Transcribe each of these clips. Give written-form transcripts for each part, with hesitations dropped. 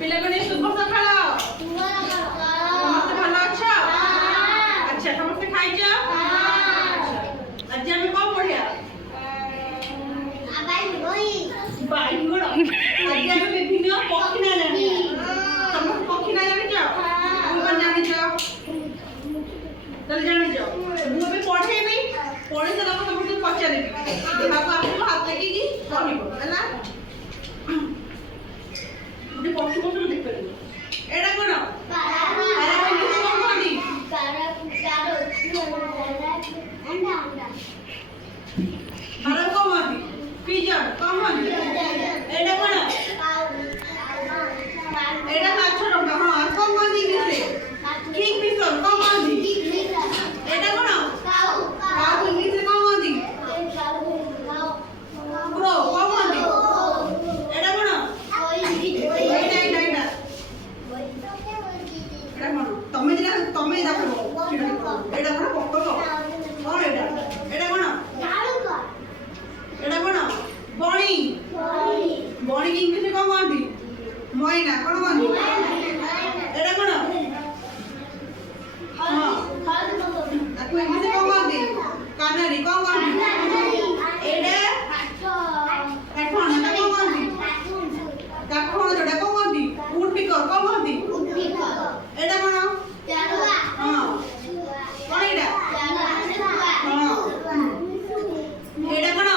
ପିଲାମାନେ ଶୁଭ ସକାଳ। ସମସ୍ତେ ଭଲ ଅଛ? ଆଚ୍ଛା ସମସ୍ତେ ଖାଇଛ? ଆଜି ଆମେ କଣ ପଢିବା? ବାଇଗଣ। ଆଜି ଆମେ ବିଭିନ୍ନ ପକ୍ଷୀ ନାଁ ଜାଣିବା। ସମସ୍ତେ ପକ୍ଷୀ ନାଁ ଜାଣିଛ? ମୁଁ କଣ ଜାଣିଛ? ତାହେଲେ ଜାଣିଛ? ମୁଁ ଏବେ ପଢେଇବି, ପଢେଇ ସାରିଲା ପରେ ତମକୁ ପଚାରିବି, ଯାହାକୁ ଆସିବ ହାତ ଟେକିକି କହିବ ହେଲା। ଗୋଟେ ପକ୍ଷୀ ପକ୍ଷୀ ଦେଖିପାରିବ। ଏଇଟା କଣ? ময়না কোন কোন এটা কোন হ্যাঁ আপু এমনি কোন কোন দি কানারি কোন কোন দি এটা কাঠন এটা কোন কোন দি কাঠন এটা কোন কোন দি উড পিকর কোন কোন দি এটা কোন জারুয়া হ্যাঁ কোন এটা জারুয়া হ্যাঁ এটা কোন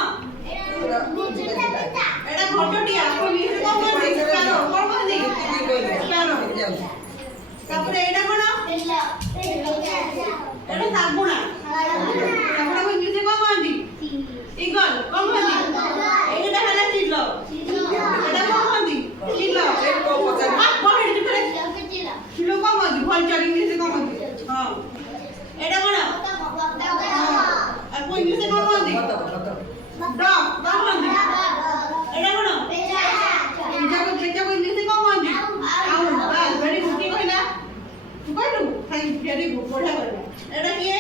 এটা ঘটটিয়া আপু এমনি কোন কোন দি স্প্যারো কোন কোন দি স্প্যারো তারপরে এটা কোন এটা সাগুনা সাগুনা কো ইংলিশে কোন কোন দি ইগল কোন কোন দি এটা হলো চিল এটা কোন কোন দি চিল এক কো পচা কোন এটা ভিতরে চিল কোন কোন দি ভাল চলি ইংলিশে কোন কোন দি হ্যাঁ এটা কোন আপু ইংলিশে কোন কোন দি ডগ কোন কোন দি এটা কোন very good बढ़िया बढ़िया एटा किए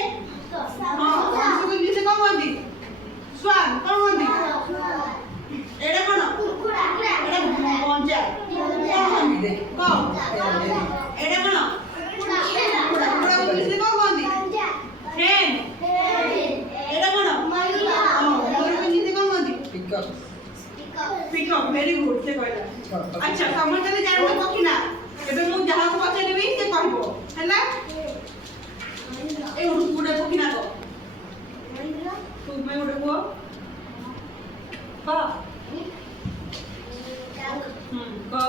हां इसको इंग्लिश में कौन बोलती स्वान कौन बोलती एटा कोन कुकुड़ा एटा पंजा कौन बोलती कौन एटा कोन कुकुड़ा कुकुड़ा इंग्लिश में कौन बोलती hen एटा कोन हां और इंग्लिश में कौन बोलती पिकअप पिकअप very good से कहला अच्छा समझले जानबो पखी ना एबे मु जहा को पचारिबी से कहबो हैला ए उड़ उड़े पखी ना को तुमे उड़े को का को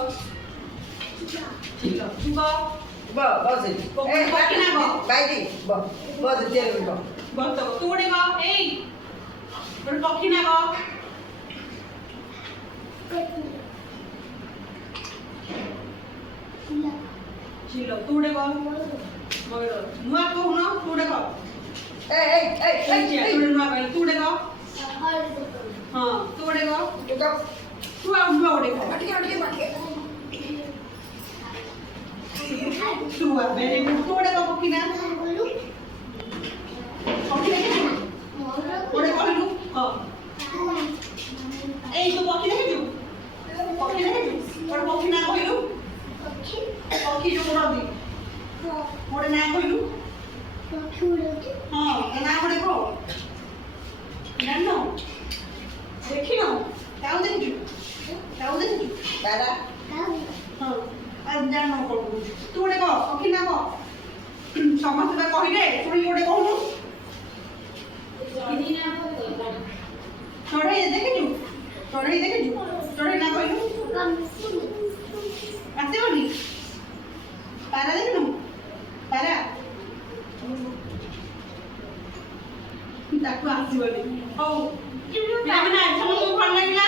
ठीक है को बस पखी ना को बाइजी बस तेरे को बस तो तू उड़े को ए उड़ पखी ना को चिलो तू उड़े को मगर नुआ को न तू उड़े को तू नुआ को तू उड़े को हां तू उड़े को तू आ नुआ उड़े को हटके तू आ वेरी गुड तू उड़े को पखीना पखीना उड़े को लू हां ए तू पखीना के और पखीना कहलु पखी जो उड़दी मोरे ना कहलु पखी उड़दी हां ना उड़े को जाननो देखिनो ताऊ देखिजु दादा हां आज जाननो को तू उड़े को पखी ना को समस्त बा कहिले तू उड़े कहलु इनी ना चढ़ाई देखिजु चढ़ाई ना कहलु आते बोली पारा देखनु पारा ताकू आसी बोली हो पिला माने आज हमको भल लागला